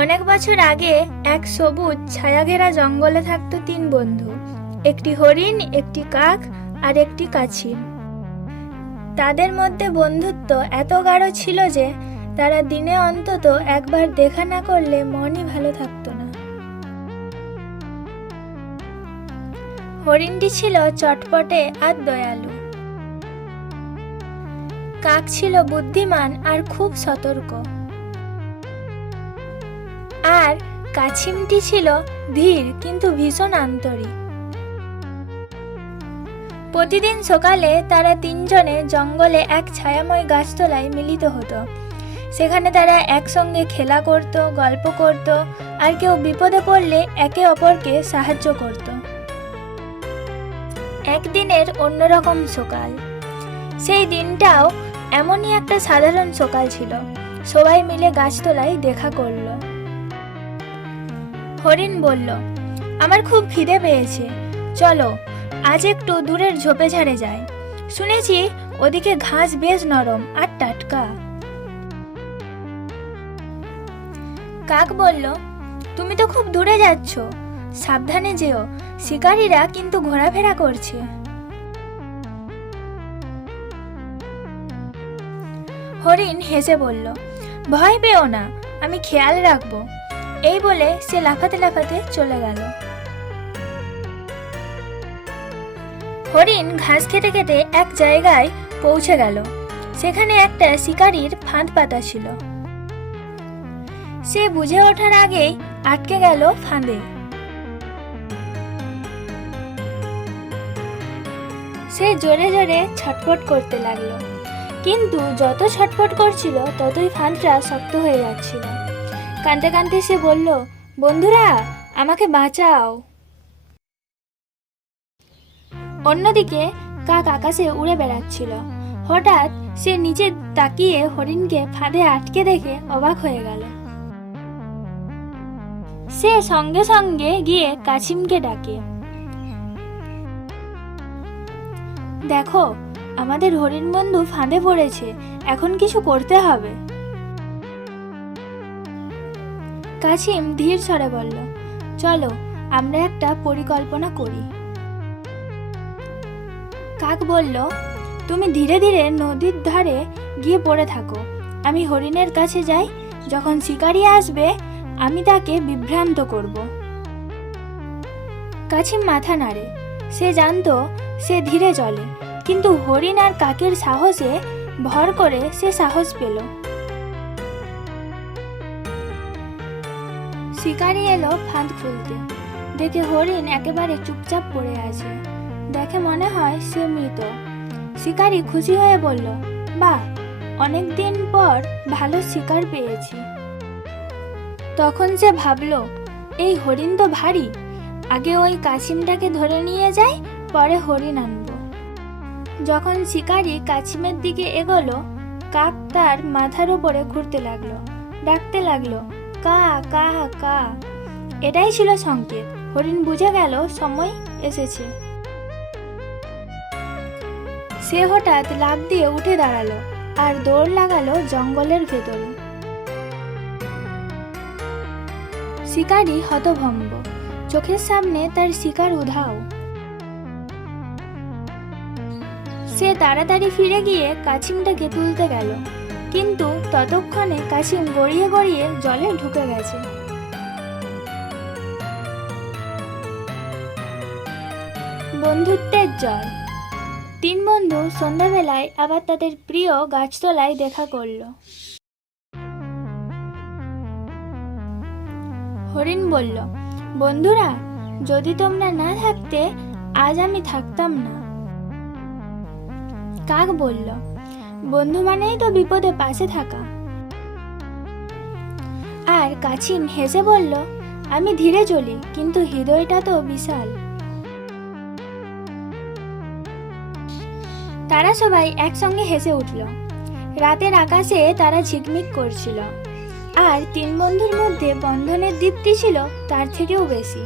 অনেক বছর আগে এক সবুজ ছায়াঘেরা জঙ্গলে থাকতো তিন বন্ধু, একটি হরিণ, একটি কাক আর একটি কাছিম। তাদের মধ্যে বন্ধুত্ব এত গাঢ় ছিল যে তারা দিনে অন্তত একবার দেখা না করলে মনই ভালো থাকতো না। হরিণটি ছিল চটপটে আর দয়ালু, কাক ছিল বুদ্ধিমান আর খুব সতর্ক, আর কাছিমটি ছিল ধীর কিন্তু ভীষণ আন্তরিক। প্রতিদিন সকালে তারা তিনজনে জঙ্গলে এক ছায়াময় গাছতলায় মিলিত হতো। সেখানে তারা একসঙ্গে খেলা করত, গল্প করত, আর কেউ বিপদে পড়লে একে অপরকে সাহায্য করত। একদিনের অন্যরকম সকাল। সেই দিনটাও এমনই একটা সাধারণ সকাল ছিল। সবাই মিলে গাছতলায় দেখা করলো। হরিণ বলল, আমার খুব খিদে পেয়েছে, চলো আজ একটু দূরের ঝোপে ঝাড়ে যাই। শুনেছি ওদিকে ঘাস বেশ নরম আর টাটকা। কাক বলল, তুমি তো খুব দূরে যাচ্ছ, সাবধানে যেও, শিকারীরা কিন্তু ঘোরাফেরা করছে। হরিণ হেসে বলল, ভয় পেও না, আমি খেয়াল রাখবো। এই বলে সে লাফাতে লাফাতে চলে গেল। হরিণ ঘাস খেতে খেতে এক জায়গায় পৌঁছে গেল। সেখানে একটা শিকারীর ফাঁদ পাতা ছিল। সে বুঝে ওঠার আগেই আটকে গেল ফাঁদে। সে জোরে জোরে ছটফট করতে লাগলো, কিন্তু যত ছটফট করছিল ততই ফাঁদটা শক্ত হয়ে যাচ্ছিল। কাঁদতে কাঁদতে সে বলল, বন্ধুরা আমাকে বাঁচাও। অন্যদিকে কাক আকাশে উড়ে বেড়াচ্ছিল। হঠাৎ সে নিচে তাকিয়ে হরিণকে ফাঁদে আটকে দেখে অবাক হয়ে গেল। সে সঙ্গে সঙ্গে গিয়ে কাছিমকে ডাকে, দেখো আমাদের হরিণ বন্ধু ফাঁদে পড়েছে, এখন কিছু করতে হবে। কাছিম ধীর স্বরে বলল, চলো আমরা একটা পরিকল্পনা করি। কাক বলল, তুমি ধীরে ধীরে নদীর ধারে গিয়ে পড়ে থাকো, আমি হরিণের কাছে যাই, যখন শিকারী আসবে আমি তাকে বিভ্রান্ত করব। কাছিম মাথা নাড়ে। সে জানতো সে ধীরে চলে, কিন্তু হরিণ আর কাকের সাহসে ভর করে সে সাহস পেল। শিকারী এলো ফাঁদ খুলতে। দেখে হরিণ একেবারে চুপচাপ পড়ে আছে। দেখে মনে হয় সে মৃত। শিকারী খুশি হয়ে বলল, বাহ, অনেকদিন পর ভালো শিকার পেয়েছি। তখন সে ভাবল, এই হরিণ তো ভারী, আগে ওই কাছিমটাকে ধরে নিয়ে যাই, পরে হরিণ আনব। যখন শিকারী কাছিমের দিকে এগোলো, কাক তার মাথার উপরে ঘুরতে লাগলো, ডাকতে লাগলো, কা কা কা। এটাই ছিল সংকেত। হরিণ বুঝে গেল সময় এসেছে। সে হঠাৎ লাফ দিয়ে উঠে দাঁড়ালো আর দৌড় লাগালো জঙ্গলের ভেতরে। শিকারী হতভম্ব, চোখের সামনে তার শিকার উধাও। সে তাড়াতাড়ি ফিরে গিয়ে কাছিমটাকে তুলতে গেল, কিন্তু ততক্ষণে কাছিম গড়িয়ে গড়িয়ে জলে ঢুকে গেছে। বন্ধুত্বের জয়। তিন বন্ধু সন্ধ্যাবেলায় আবার তাদের প্রিয় গাছতলায় দেখা করল। হরিণ বলল, বন্ধুরা যদি তোমরা না থাকতে আজ আমি থাকতাম না। কাক বলল, বন্ধু মানেই তো বিপদে পাশে থাকা। আর কাছিম হেসে বলল, আমি ধীরে চলি, কিন্তু হৃদয়টা তো বিশাল। তারা সবাই একসঙ্গে হেসে উঠল। রাতের আকাশে তারা ঝিকমিক করছিল, আর তিন বন্ধুর মধ্যে বন্ধনের দীপ্তি ছিল তার থেকেও বেশি।